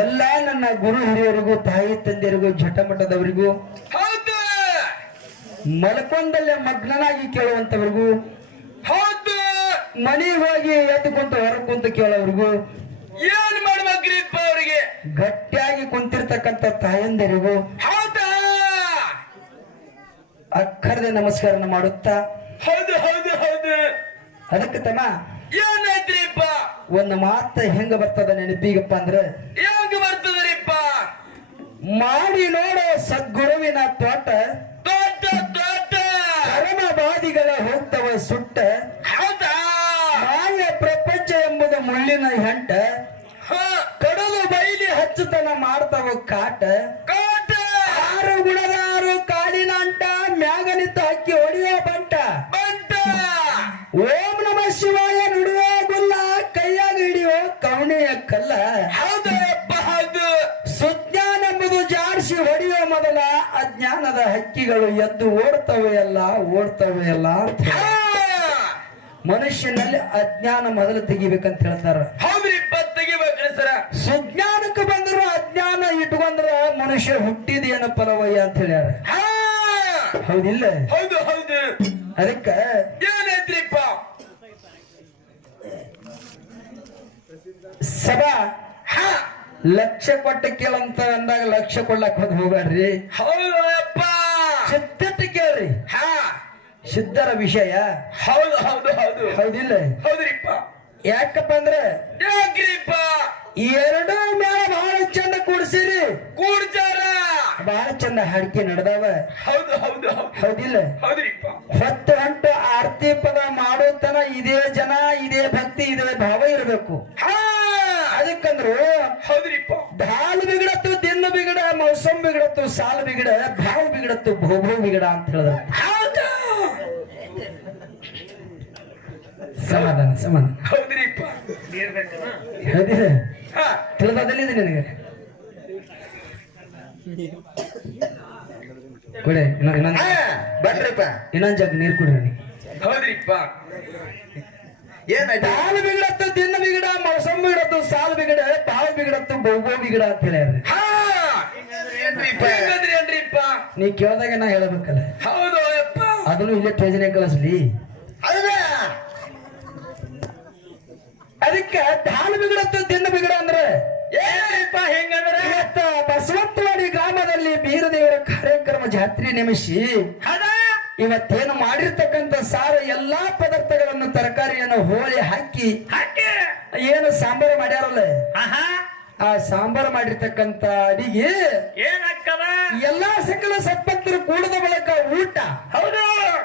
ಎಲ್ಲ ನನ್ನ ಗುರು ಹಿರಿಯರಿಗೂ ತಾಯಿ ತಂದೆಯರಿಗೂ ಜಟಮಠದವರಿಗೂ ಹೌದು. ಮಲ್ಕೊಂಡಲ್ಲೇ ಮಗ್ನನಾಗಿ ಕೇಳುವಂತವರಿಗೂ ಹೌದು. ಮನೆಗೆ ಹೋಗಿ ಎದ್ದುಕೊಂತ ಹೊರ ಕುಂತು ಕೇಳೋರಿಗೂ ಏನ್ ಮಾಡ್ಬೇಕ್ರಿಪ್ಪ ಅವರಿಗೆ? ಗಟ್ಟಿಯಾಗಿ ಕುಂತಿರ್ತಕ್ಕಂತ ತಾಯಂದಿರಿಗೂ ಹೌದಾ? ಅಕ್ಕರ್ದೆ ನಮಸ್ಕಾರನ ಮಾಡುತ್ತಾ? ಹೌದು ಹೌದು ಹೌದು. ಅದಕ್ಕೆ ತಮ್ಮ ಏನಾಯ್ತ್ರಿಪ್ಪ ಒಂದು ಮಾತ ಹೆಂಗ ಬರ್ತದ ನೆನಪಿಗಪ್ಪ ಅಂದ್ರೆ ಮಾಡಿ ನೋಡೋ ಸದ್ಗುರುವಿನ ತೋಟ. ದೊಡ್ಡ ತೋಟ. ಪರಮ ಬಾದಿಗಳ ಹೋಗ್ತವ ಸುಟ್ಟ. ಹೌದಾ? ಮಾಯ ಪ್ರಪಂಚ ಎಂಬುದು ಮುಳ್ಳಿನ ಹೆಂಟ. ಹ, ಕಡಲು ಬೈಲಿ ಹಚ್ಚುತನ ಮಾಡ್ತವ ಕಾಟ. ಹಕ್ಕಿಗಳು ಎದ್ದು ಓಡ್ತವೆ ಅಲ್ಲ ಓಡ್ತವೆ ಅಲ್ಲ ಅಂತ ಮನುಷ್ಯನಲ್ಲಿ ಅಜ್ಞಾನ ಮೊದಲು ತೆಗಿಬೇಕಂತ ಹೇಳ್ತಾರ. ಸರ. ಸುಜ್ಞಾನಕ್ಕೆ ಬಂದ್ರು ಅಜ್ಞಾನ ಇಟ್ಕೊಂಡ್ರ ಮನುಷ್ಯ ಹುಟ್ಟಿದೇನ ಫಲವಯ್ಯ ಅಂತ ಹೇಳ್ಯಾರ. ಹೌದಿಲ್ಲ? ಹೌದು ಹೌದು. ಅದಕ್ಕ ಏನಾಯ್ತ್ರಿಪ್ಪ ಸಭಾ ಹಾ! ಲಕ್ಷ ಕೊಟ್ಟ ಕೇಳಂತ ಅಂದಾಗ ಲಕ್ಷ ಕೊಡ್ಲಕ್ ಹೋದ್ ಹೌದಪ್ಪ ಸಿದ್ಧತ ಕೇಳ್ರಿ. ಹಾ. ಸಿದ್ಧರ ವಿಷಯ. ಹೌದು ಹೌದು ಹೌದು. ಹೌದಿಲ್ಲ? ಹೌದ್ರಿಪ್ಪ. ಯಾಕಪ್ಪ ಅಂದ್ರೆ ಯಾಕ್ರಿಪ್ಪ? ಎರಡು ಮೇಳ ಬಹಳ ಚಂದ ಕೂಡ್ಸಿರಿ. ಕೂಡ್ತಾರ ಬಹಳ ಚಂದ ಹಾಡಿಕೆ ನಡೆದವ. ಹೌದು ಹೌದು ಹೌದು. ಹೌದಿಲ್ಲ? ಹೌದ್ರಿಪ್ಪ. ಹೊತ್ತು ಹೊಂಟು ಆರತಿ ಪದ ಮಾಡೋತನ ಇದೇ ಜನ ಇದೇ ಭಕ್ತಿ ಇದೇ ಭಾವ ಇರಬೇಕು. ಹಾ. ಅದಕ್ಕಂದ್ರು ಹೌದ್ರಿಪ್ಪ. ಧಾಲ್ ಬಿಗಡತ್ತು ದಿನ ಬಿಗಡ ಮೌಸಮ್ ಬಿಗಡತ್ತು ಸಾಲ ಬಿಗಡ ಭಾವ ಬಿಗಡತ್ತು ಭೋಭೋ ಬಿಗಡ ಅಂತ ಹೇಳಿದ್ರು. ಸಮಾಧಾನ ಸಮಾಧಾನ. ಹೌದ್ರಿಪ್ಪ. ಹೌದಿಲ್ಲ ಹಾ. ತಿಳಿದಲ್ಲಿ ಇದು ನಿನಗೆ. ಕೊಡೆ ಇನ್ನೊಂದ್ ಬನ್ರಿಪ್ಪ ಇನ್ನೊಂದ್ ಜಗ್ ನೀರು ಕುಡ್ರಿ. ನನಗೆ ಹೌದ್ರಿಪ್ಪ. ಏನಾಯ್ತು? ಹಾಲು ಬಿಗಡತ್ತು ದಿನ ಬಿಗಡ ಮೌಸಮ್ ಬಿಗಡತ್ತು ಸಾಲು ಬಿಗಡ ತಾವು ಬಿಗಡತ್ತು ಬೌಗೋ ಬಿಗಡ ಅಂತ ಹೇಳ್ಯಾರ ಏನ್ರಿಪ್ಪ ನೀ ಕೇಳ್ದಾಗ ನಾ ಹೇಳಬೇಕಲ್ಲ. ಹೌದು ಅಪ್ಪ ಅದನ್ನು ಇಲ್ಲೇ ಟ್ರೇಜನೆ ಕಳಿಸ್ಲಿ. ಅದಕ್ಕೆ ಧಾಲ್ ಬಿಗಡತ್ತು ದಿನ ಬಿಗಡ ಅಂದ್ರೆ? ಏನ್ರಿಪ್ಪ ಹೆಂಗಂದ್ರೆ? ಬಸವಂತವಾಡಿ ಗ್ರಾಮದಲ್ಲಿ ಬೀರದೇವರ ಕಾರ್ಯಕ್ರಮ ಜಾತ್ರೆ ನೆಮಿಸಿ ಇವತ್ತೇನು ಮಾಡಿರ್ತಕ್ಕಂಥ ಸಾರ ಎಲ್ಲಾ ಪದಾರ್ಥಗಳನ್ನು ತರಕಾರಿಯನ್ನು ಹೋಳಿ ಹಾಕಿ ಹಾಕಿ. ಏನು ಸಾಂಬಾರು ಮಾಡ್ಯಾರಲ್ಲ? ಆ ಸಾಂಬಾರ್ ಮಾಡಿರ್ತಕ್ಕಂತ ಅಡಿಗೆ ಏನಾಗ್ತದ ಎಲ್ಲಾ ಸಕಲ ಸಂಪತ್ತರು ಕೂಡದ ಬಳಿಕ ಊಟ. ಹೌದು.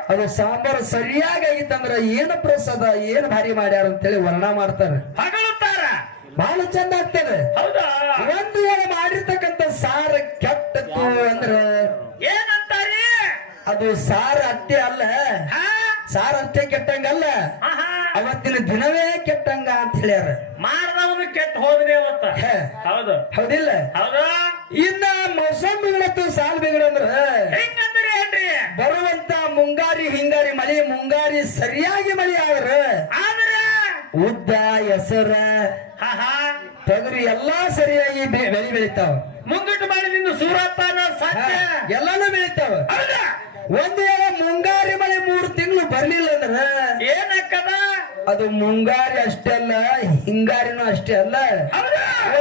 ಅದು ಸಾಂಬಾರ್ ಸರಿಯಾಗಿ ಆಗಿತ್ತಂದ್ರ ಏನು ಪ್ರಸಾದ ಏನು ಭಾರಿ ಮಾಡ್ಯಾರ ಅಂತೇಳಿ ವರ್ಣ ಮಾಡ್ತಾರೆ. ಬಹಳ ಚಂದ ಆಗ್ತದೆ. ಹೌದಾ? ಒಂದು ಮಾಡಿರ್ತ ಮಾಡಿರ್ತಕ್ಕಂಥ ಅದು ಸಾರ್ ಅಟ್ಟೆ ಅಲ್ಲ. ಹಾ? ಸಾರ ಅಷ್ಟೇ ಕೆಟ್ಟಂಗಲ್ಲ. ಅವತ್ತಿನ ದಿನವೇ ಕೆಟ್ಟಂಗ ಅಂತ ಹೇಳ್ಯಾರ. ಮಾಡಿದವನು ಕೆಟ್ಟ ಹೋದ್ರೆ ಅವತ್ತ. ಹೌದು. ಹೌದಿಲ್ಲ? ಹೌದಾ. ಇನ್ನ ಮೌಸಮ್ ಬಿಗಡತ್ತು ಸಾಲ್ ಅಂದ್ರೆ ಹೆಂಗಂದ್ರೆ ಏನ್ರಿ? ಬರುವಂತ ಮುಂಗಾರಿ ಹಿಂಗಾರಿ ಮಳಿ ಮುಂಗಾರಿ ಸರಿಯಾಗಿ ಮಳಿ ಆದ್ರೆ ಆದ್ರೆ? ಉದ್ದ ಹೆಸರ ತೊಗರಿ ಎಲ್ಲಾ ಸರಿಯಾಗಿ ಬೆಳಿ ಬೆಳಿತಾವ. ಮುಂದಿಟ್ಟು ಮಾಡಿದ ಸೂರಪ್ಪನ ಸತ್ಯ. ಎಲ್ಲಾನು ಬೆಳಿತಾವ. ಹೌದಾ? ಒಂದ್ ವೇಳೆ ಮುಂಗಾರಿ ಮಳೆ ಮೂರು ತಿಂಗಳು ಬರ್ಲಿಲ್ಲ ಅಂದ್ರ ಏನಕ್ಕದ? ಅದು ಮುಂಗಾರಿ ಅಷ್ಟೇ ಅಲ್ಲ ಹಿಂಗಾರಿನೂ ಅಷ್ಟೇ ಅಲ್ಲ.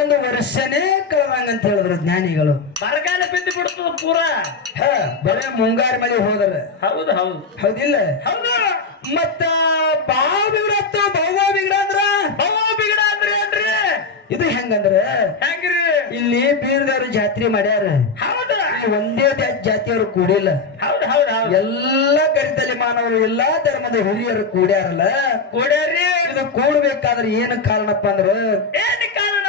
ಒಂದು ವರ್ಷನೇ ಕಳದಂಗ ಅಂತ ಹೇಳಿದ್ರು ಜ್ಞಾನಿಗಳು. ಬರಗಾಲ ಬಿದ್ದು ಬಿಡ್ತು ಪೂರ? ಹ ಬರೇ ಮುಂಗಾರಿ ಮಳೆ ಹೋದ್ರ. ಹೌದು ಹೌದು. ಹೌದಿಲ್ಲ? ಹೌದು. ಮತ್ತ ಬಾವ ಬಹು ಬಾವ ಬಿಗಡ ಅಂದ್ರ? ಬಾವ ಬಿಗಡ ಅಂದ್ರೆ ಏನ್ರಿ? ಇದು ಹೆಂಗಂದ್ರ ಹೆಂಗ್ರಿ? ಇಲ್ಲಿ ಬೀರ್ದವ್ರು ಜಾತ್ರೆ ಮಾಡ್ಯಾರ. ಹೌದು. ಒಂದೇ ಜಾ- ಜಾತಿಯವರು ಕೂಡಿಲ್ಲ. ಹೌದು ಹೌದು ಹೌದು. ಎಲ್ಲಾ ಕರಿತಲೆ ಮಾನವರು ಎಲ್ಲಾ ಧರ್ಮದ ಹಿರಿಯರು ಕೂಡ್ಯಾರಲ್ಲ? ಕೊಡ್ಯಾರಿ ಇದು ಕೂಡ್ಬೇಕಾದ್ರೆ ಏನು ಕಾರಣಪ್ಪ ಅಂದ್ರ? ಏನ್ ಕಾರಣ?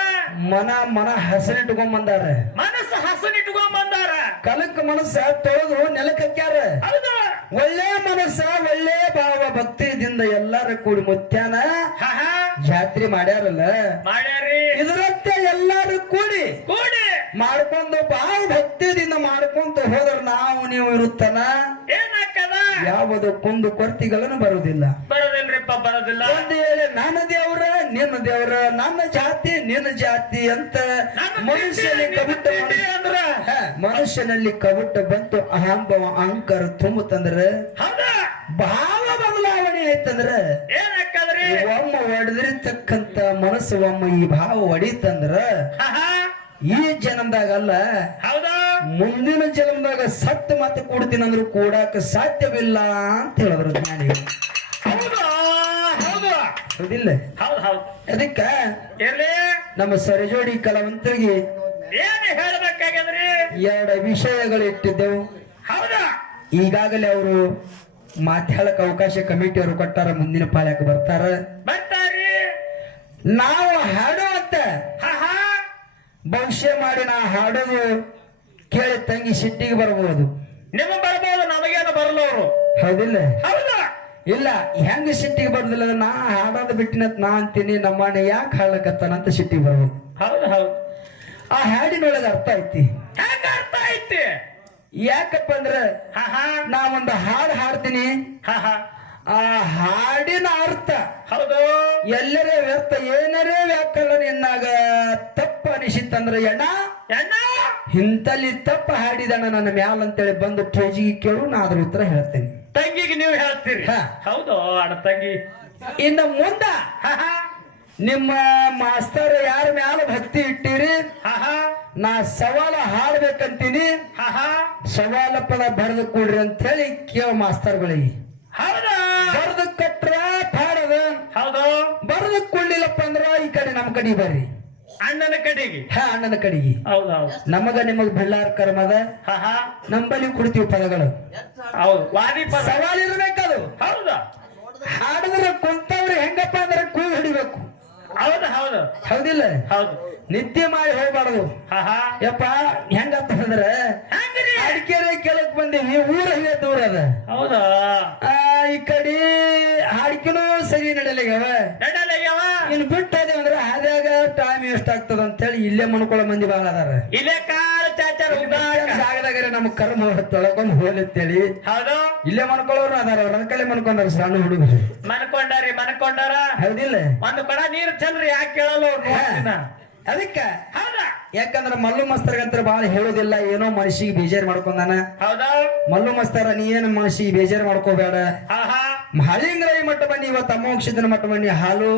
ಮನ ಮನ ಹಸರಿಟ್ಕೊಂಡ್ ಬಂದಾರ ಮನಸ್ಸು ಹಸನ್ ಇಟ್ಕೊಂಡ್ ಬಂದಾರ ಕಲಕ್ ಮನಸ್ಸ ತೊಳೆದು ನೆಲಕ್ಕೆ ಹಾಕ್ಯಾರ. ಹೌದು. ಒಳ್ಳೆ ಮನಸ್ಸ ಒಳ್ಳೆ ಭಾವ ಭಕ್ತಿದಿಂದ ಎಲ್ಲಾರು ಕೂಡಿ ಮುತ್ಯಾನ ಹಾ ಹಾ. ಜಾತ್ರೆ ಮಾಡ್ಯಾರಲ್ಲ? ಮಾಡ್ಯಾರಿ ಇದರಂತೆ ಎಲ್ಲಾರು ಕೂಡಿ ಕೂಡಿ. ಮಾಡ್ಕೊಂಡು ಭಾವ ಭಕ್ತಿದಿಂದ ಮಾಡ್ಕೊಂತ ಹೋದ್ರ ನಾವು ನೀವು ಇರುತ್ತನ ಏನಾಕ್ಕದ ಯಾವುದು ಕುಂದು ಕೊರ್ತಿಗಳನ್ನು ಬರುವುದಿಲ್ಲ. ಬರೋದಿಲ್ರಿಪ್ಪ ಬರೋದಿಲ್ಲ. ಒಂದು ವೇಳೆ ನನ್ನ ದೇವ್ರ ನಿನ್ನ ದೇವರ ನನ್ನ ಜಾತಿ ನಿನ್ನ ಜಾತಿ ಅಂತ ಮನುಷ್ಯನಲ್ಲಿ ಕಬುಟ್ಟ ಅಂದ್ರ? ಮನುಷ್ಯನಲ್ಲಿ ಕಬುಟ್ಟ ಬಂತು ಅಹಂಭವ ಅಹಂಕಾರ ತುಂಬುತ್ತಂದ್ರ? ಹೌದಾ? ಭಾವ ಬದಲಾವಣೆ ಆಯ್ತಂದ್ರ? ಒಮ್ಮ ಒಡೆದಿರ್ತಕ್ಕಂತ ಮನಸ್ಸು ಒಮ್ಮ ಈ ಭಾವ ಒಡಿತಂದ್ರ ಈ ಜನ್ಮದಾಗಲ್ಲ. ಹೌದಾ? ಮುಂದಿನ ಜನ್ಮದಾಗ ಸತ್ತ ಮತ್ತೆ ಕೊಡ್ತೀನಿ ಅಂದ್ರೆ ಕೂಡಾಕ ಸಾಧ್ಯವಿಲ್ಲ ಅಂತ ಹೇಳಿದ್ರು ಜ್ಞಾನಿಗಳು. ಹೌದಾ? ಹೌದು? ಹೌದಿಲ್ಲ? ಹೌದು ಹೌದು. ಅದಕ್ಕ ನಮ್ಮ ಸರಿಜೋಡಿ ಕಲಾವಂತರಿಗೆ ಏನ್ ಹೇಳ್ಬೇಕಾಗ್ಯದ್ರಿ? ಎರಡು ವಿಷಯಗಳು ಇಟ್ಟಿದ್ದೆವು ಹೌದಾ? ಈಗಾಗಲೇ ಅವರು ಮಾತಾಡಕ್ ಅವಕಾಶ ಕಮಿಟಿ ಅವರು ಕೊಟ್ಟಾರ ಮುಂದಿನ ಪಾಲಕ ಬರ್ತಾರ. ಬರ್ತಾರಿ ನಾವು ಹಾಡೋ ಅಂತ ಆಹಾ, ಭವಿಷ್ಯ ಮಾಡಿ ನಾ ಹಾಡೋದು ಕೇಳಿ ತಂಗಿ ಸಿಟ್ಟಿಗೆ ಬರಬಹುದು. ನಿಮ್ಮ ಬರ್ಬೋದು ನಮಗೇನು ಬರಲವರು ಹೌದಿಲ್ಲ? ಹೌದಾ? ಇಲ್ಲ ಹೆಂಗ ಸಿಟ್ಟಿಗೆ ಬರುದಿಲ್ಲ ನಾ ಹಾಡೋದು ಬಿಟ್ಟಿನಂತ ನಾ ಅಂತೀನಿ ನಮ್ಮಣ್ಣ ಯಾಕೆ ಹಾಡ್ಲಕತ್ತಾನಂತ ಸಿಟ್ಟಿಗೆ ಬರ್ಬೋದು ಹೌದು ಹೌದು. ಆ ಹಾಡಿನೊಳಗೆ ಅರ್ಥ ಐತಿ. ಹೆಂಗ ಅರ್ಥ ಐತಿ? ಯಾಕಪ್ಪ ಅಂದ್ರೆ ನಾ ಒಂದು ಹಾಡು ಹಾಡ್ತೀನಿ. ಆ ಹಾಡಿನ ಅರ್ಥ ಹೌದು. ಎಲ್ಲರೇ ವ್ಯರ್ಥ ಏನರೇ ವ್ಯಾಕರಣ ಎನ್ನಾಗ ತಪ್ಪ ಅನಿಸಿತ್ತಂದ್ರೆ ಎಣ್ಣ ಎಣ್ಣ ಇಂತಲ್ಲಿ ತಪ್ಪ ಹಾಡಿದಣ ನನ್ನ ಮ್ಯಾಲ ಅಂತೇಳಿ ಬಂದು ಟ್ರೇಜಿಗೆ ಕೇಳು ನಾ ಅದ್ರ ಉತ್ತರ ಹೇಳ್ತೇನೆ. ತಂಗಿಗೆ ನೀವು ಹೇಳ್ತೀರಿ. ಹೌದು ಅಣ್ಣ ತಂಗಿ. ಇನ್ನು ಮುಂದ ನಿಮ್ಮ ಮಾಸ್ತರ್ ಯಾರ ಮ್ಯಾಲ ಭಕ್ತಿ ಇಟ್ಟಿರಿ? ನಾ ಸವಾಲ ಹಾಡ್ಬೇಕಂತೀನಿ. ಸವಾಲ ಪದ ಬರೆದು ಕೊಡ್ರಿ ಅಂತ ಹೇಳಿ ಕೇಳ ಮಾಸ್ತರ್ಗಳಿಗೆ. ಬರೆದು ಕಟ್ರ ಪಾಡದ. ಹೌದು. ಬರೆದು ಕೊಳ್ಳಿಲ್ಲಪ್ಪ ಅಂದ್ರ ಈ ಕಡೆ ನಮ್ಮ ಕಡೆ ಬರ್ರಿ. ಅಣ್ಣನ ಕಡೆಗೆ. ಹಾ ಅಣ್ಣನ ಕಡೆಗೆ. ಹೌದೌದು ಹೌದು. ನಮಗ ನಿಮಗ್ ಬಳ್ಳಾರ್ಕರ ಕರ್ಮದ ಹಹಾ ನಂಬಲ್ಲಿ ಕುಡ್ತೀವಿ ಪದಗಳು. ಹೌದು ವಾದಿ ಪದ. ಸವಾಲ್ ಇರ್ಬೇಕದು. ಹೌದಾ. ಹಾಡಿದ್ರೆ ಕುಂತವ್ರು ಹೆಂಗಪ್ಪ ಅಂದ್ರೆ ಕೂ ಹಿಡಿಬೇಕು. ಹೌದು ಹೌದು. ಹೌದಿಲ್ಲ? ಹೌದು. ನಿತ್ಯ ಮಾಡಿ ಹೋಗ್ಬಾರ್ದು. ಹಹಾ ಯಪ್ಪ ಹೆಂಗಪ್ಪ ಅಂದ್ರೆ ಅಡಿಕೆರೆ ಕೇಳಕ್ ಬಂದೀವಿ ಊರ ಹಂಗೆ ದೂರ ಅದ. ಹೌದಾ. ಆ, ಈ ಕಡೆ ಹಾಡಿಕೆನೂ ಸರಿ ನಡೆಯಲಾಗ್ಯಾವ ನಡಲಯ್ಯವ ಇನ್ ಬಿಟ್ಟು ವೇಸ್ಟ್ ಆಗ್ತದ ಅಂತ ಹೇಳಿ ಇಲ್ಲೇ ಮನ್ಕೊಳ ಮಂದಿ ಬಹಳ ಅದಾರ. ಇಲ್ಲೇ ಕಾಲ ಚಾಚಾರ ನಮ್ ಜಾಗದಾಗ ನಮ್ಮ ಕರ್ಮ ತೊಳಕೊಂಡ್ ಹೋಲತ್ತೇಳಿ ಹೌದು. ಇಲ್ಲೇ ಮನ್ಕೊಳ್ಳೋರು ಅದಾರ ಅವ್ರ ಕಲೆ ಮನ್ಕೊಂಡಾರ ಸಣ್ಣ ಹುಡುಗರು. ಮನ್ಕೊಂಡಾರಿ ಮನ್ಕೊಂಡಾರ ಹೌದಿಲ್ಲ. ಒಂದು ಕಡ ನೀರ್ ಚಲ್ರಿ ಯಾಕೆ ಕೇಳಲ್ಲ ಅದಕ್ಕ. ಹೌದಾ. ಯಾಕಂದ್ರ ಮಲ್ಲು ಮಸ್ತರ್ಗಂತ್ರ ಬಾಳ ಹೇಳೋದಿಲ್ಲ ಏನೋ ಮನಸ್ಸಿಗೆ ಬೇಜಾರ್ ಮಾಡ್ಕೊಂಡಾನ. ಹೌದಾ. ಮಲ್ಲು ಮಸ್ತರ ನೀ ಏನ್ ಮನಸ್ಸಿಗೆ ಬೇಜಾರ್ ಮಾಡ್ಕೋಬೇಡ. ಆಹಾ. ಹಳಿಂಗ್ರಾಯಿ ಮಟ್ಟ ಬನ್ನಿ ಇವತ್ತು ಅಮೋಕ್ಷಿದನ ಮಟ್ಟ ಬನ್ನಿ ಹಾಲು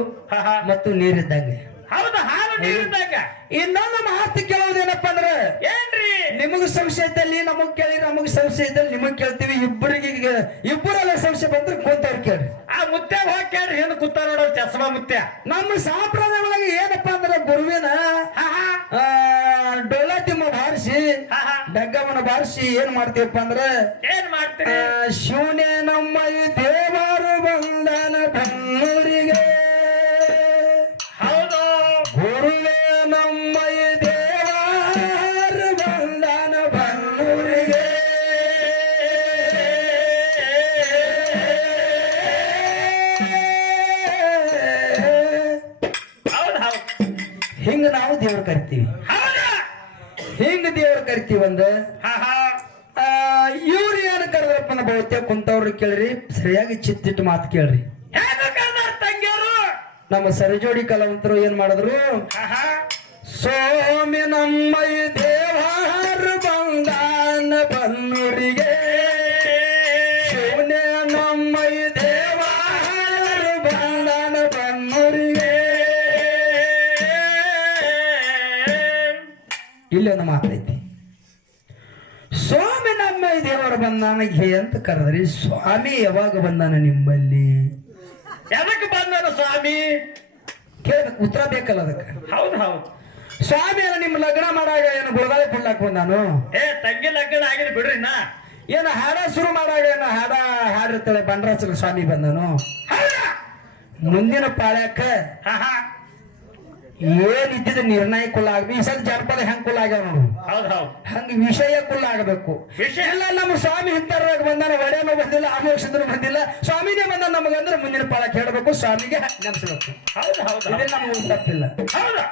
ಮತ್ತು ನೀರಿದ್ದಂಗೆ. ಹೌದಾ ನೀರಿದ್ದಾಗ ಇನ್ನೊಂದು ಮಾತು ಕೇಳೋದೇನಪ್ಪ ಅಂದ್ರೆ ಏನ್ರಿ? ನಿಮಗ ಸಂಶಯ ಇದ್ದಲ್ಲಿ ನಮಗ್ ಕೇಳಿ ನಮಗ್ ಸಂಶಯ ಇದ್ದಲ್ಲಿ ನಿಮಗ್ ಕೇಳ್ತೀವಿ. ಇಬ್ಬರಿಗೆ ಇಬ್ಬರಲ್ಲ ಸಂಶಯ ಬಂದ್ರೆ ಕೂತಾರ ಕೇಳ್ರಿ. ಆ ಮುತ್ಯ ಹೋಗಿ ಕೇಳ್ರಿ ಹಿಂದ್ ಕೂತ ನೋಡೋ ಚಸ್ಮಾ ಮುತ್ಯ. ನಮ್ಮ ಸಂಪ್ರದಾಯ ಒಳಗೆ ಏನಪ್ಪ ಅಂದ್ರೆ ಗುರುವಿನ ಡೊಳ್ಳ ತಿಮ್ಮ ಬಾರಿಸಿ ಆಹಾ ಡಗ್ಗವನ್ನ ಬಾರಿಸಿ ಏನ್ ಮಾಡ್ತೀವಪ್ಪ ಅಂದ್ರೆ ಏನ್ ಮಾಡ್ತೀರಿ? ಶಿವನೇ ನಮ್ಮ ಹಿಂಗ ನಾವು ದೇವ್ರ ಕರಿತೀವಿ? ಹಿಂಗ ದೇವ್ರ ಕರಿತೀವಿ ಅಂದ? ಆಹಾ ಇವ್ರು ಏನ್ ಕರೆದ್ರಪ್ಪ ನಾ ಬಹುತೇಕ ಕುಂತವ್ರಿ ಕೇಳ್ರಿ ಸರಿಯಾಗಿ ಚಿತ್ತಿಟ್ಟು ಮಾತು ಕೇಳ್ರಿ. ನಮ್ಮ ಸರಿಜೋಡಿ ಕಲಾವಂತರು ಏನ್ ಮಾಡಿದ್ರು? ಸೋಮಿ ನಮ್ಮ ಇಲ್ಲೊಂದು ಮಾತೈತಿ. ಸ್ವಾಮಿ ನಮ್ಮ ದೇವರು ಬಂದಾನ ಹೇ ಅಂತ ಕರೆದ್ರಿ ಸ್ವಾಮಿ ಯಾವಾಗ ಬಂದಾನ ನಿಮ್ಮಲ್ಲಿ? ಯಾವಾಗ ಬಂದಾನ ಸ್ವಾಮಿ? ಕೇಳ ಉತ್ತರ ಬೇಕಲ್ಲ ಅದಕ್ಕೆ. ಹೌದು ಹೌದು. ಸ್ವಾಮಿ ಅಲ್ಲ ನಿಮ್ಮ ಲಗ್ನ ಮಾಡಾಗ ಏನು ಗುಳಗಾಳಿ ಕೊಡ್ಲಾಕ್ ಬಂದಾನು? ಏ ತಂಗಿ ಲಗ್ನ ಆಗಿದೆ ಬಿಡ್ರಿ ನಾ. ಏನು ಹಾಡ ಶುರು ಮಾಡಾಗ ಏನು ಹಾಡ ಹಾಡಿರ್ತಾಳೆ ಬಂಡ್ರಾಚಲ ಸ್ವಾಮಿ ಬಂದನು? ಮುಂದಿನ ಪಾಳ್ಯಕ್ಕ ಆಹಾ ಏನ್ ಇದ್ದಿದ್ದು ನಿರ್ಣಯ ಕುಲ್ಲ ಆಗ್ಬೇಕು ಈ ಸಲ ಜನಪದ ಹೆಂಗ್ ಕುಲ್ಲ ಆಗ್ಯಾವ ನೋಡು. ಹೌದು ಹೌದು. ಹಂಗ ವಿಷಯ ಕುಲ್ಲ ಆಗಬೇಕು. ವಿಷಯ? ಇಲ್ಲ ನಮ್ಮ ಸ್ವಾಮಿ ಹಿಂತರಾಗ ಬಂದಾನ ಒಡೆಯನು ಬಂದಿಲ್ಲ ಅಮೋಕ್ಷದ್ರು ಬಂದಿಲ್ಲ. ಸ್ವಾಮಿನೇ ಬಂದ ನಮಗಂದ್ರೆ ಮುಂದಿನ ಪಾಳ ಕೇಳಬೇಕು ಸ್ವಾಮಿಗೆ ನೆನ್ಸ್ಬೇಕು. ಇದೇ ನಮ್ಗೆ ತಪ್ಪಿಲ್ಲ. ಹೌದಾ.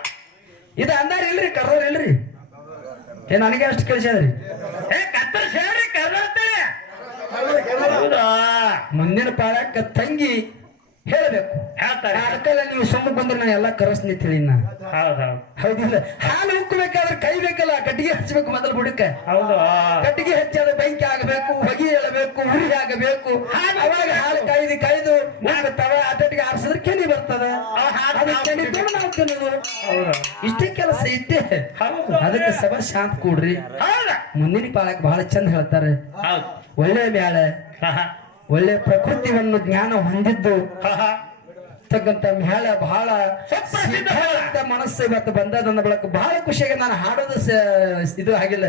ಇದು ಅಂದಾರ ಇಲ್ರಿ ಕರ್ದವ್ರ ಇಲ್ರಿ? ಏ ನನಗೆ ಅಷ್ಟು ಕೇಳಿಸ್ಯಾದ್ರಿ ಏ ಕತ್ತರ್ ಸೇರಿ ಹೌದಾ? ಮುಂದಿನ ಪಾಳಕ್ಕ ತಂಗಿ ಹೇಳಬೇಕು. ಹೇಳ್ತಾರೆ. ಅದಕ್ಕೆಲ್ಲ ನೀವು ಸುಮ್ಮ ಬಂದ್ರೆ ನಾನು ಎಲ್ಲ ಕರೆಸ್ನಿ ತಿಳಿ ನಾ ಹೌದ್ ಹೌದ್ ಹೌದಿಲ್ಲ. ಹಾಲು ಉಕ್ಕಬೇಕಾದ್ರೆ ಕೈ ಬೇಕಲ್ಲ ಕಟ್ಟಿಗೆ ಹಚ್ಚಬೇಕು ಮೊದಲು ಬುಡಕ್ಕೆ. ಹೌದು. ಕಟ್ಟಿಗೆ ಹಚ್ಚಿ ಬೆಂಕಿ ಆಗಬೇಕು ಹೊಗೆ ಹೇಳಬೇಕು ಉರಿ ಆಗಬೇಕು. ಅವಾಗ ಹಾಲು ಕಾಯ್ದು ಕಾಯ್ದು ತವ ಅದಟ್ಟಿಗೆ ಆರಿಸಿದ್ರೆ ಕೆನಿ ಬರ್ತದ. ಕೆನಿ ತೊಗೊಂಡು ನಾವು ತಿನ್ನೋದು. ಹೌದು. ಇಷ್ಟೇ ಕೆಲಸ ಇದ್ದೆ ಅದಕ್ಕೆ ಸಭಾ ಶಾಂತ ಕೂಡ್ರಿ. ಮುಂದಿನ ಪಾಲಕ್ ಬಹಳ ಚಂದ ಹೇಳ್ತಾರೆ. ಒಳ್ಳೆ ಮ್ಯಾಳೆ. ಒಳ್ಳೆ ಪ್ರಕೃತಿಯನ್ನು ಜ್ಞಾನ ಹೊಂದಿದ್ದು. ತಕ್ಕಂತ ಮೇಳ ಬಹಳ ಮನಸ್ಸು ಇವತ್ತು ಬಂದದನ್ನ ಬಳಕ ಬಹಳ ಖುಷಿಯಾಗಿ ನಾನು ಹಾಡೋದು ಇದು ಆಗಿಲ್ಲ.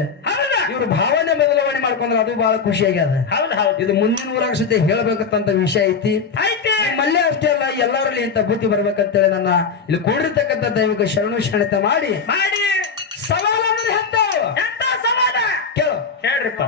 ಇವ್ರು ಭಾವನೆ ಬದಲಾವಣೆ ಮಾಡ್ಕೊಂಡ್ರೆ ಅದು ಬಹಳ ಖುಷಿ ಆಗ್ಯದ ಹೌದ್. ಇದು ಮುಂದಿನ ಊರಾಗ ಸುದ್ದಿ ಹೇಳ್ಬೇಕಂತ ವಿಷಯ ಐತಿ. ಮಲ್ಲೇ ಮಲ್ಲೆ ಅಷ್ಟೇ ಅಲ್ಲ ಎಲ್ಲರಲ್ಲಿ ಇಂತ ಬುದ್ಧಿ ಬರ್ಬೇಕಂತೇಳಿ ನನ್ನ ಇಲ್ಲಿ ಕೂಡಿರ್ತಕ್ಕಂಥ ದೈವಿಕ ಶರಣು ಶರಣತೆ ಮಾಡಿ. ಮಾಡಿ. ಸಮಾನ ಕೇಳು. ಹೇಳ್ರಿಪ್ಪ.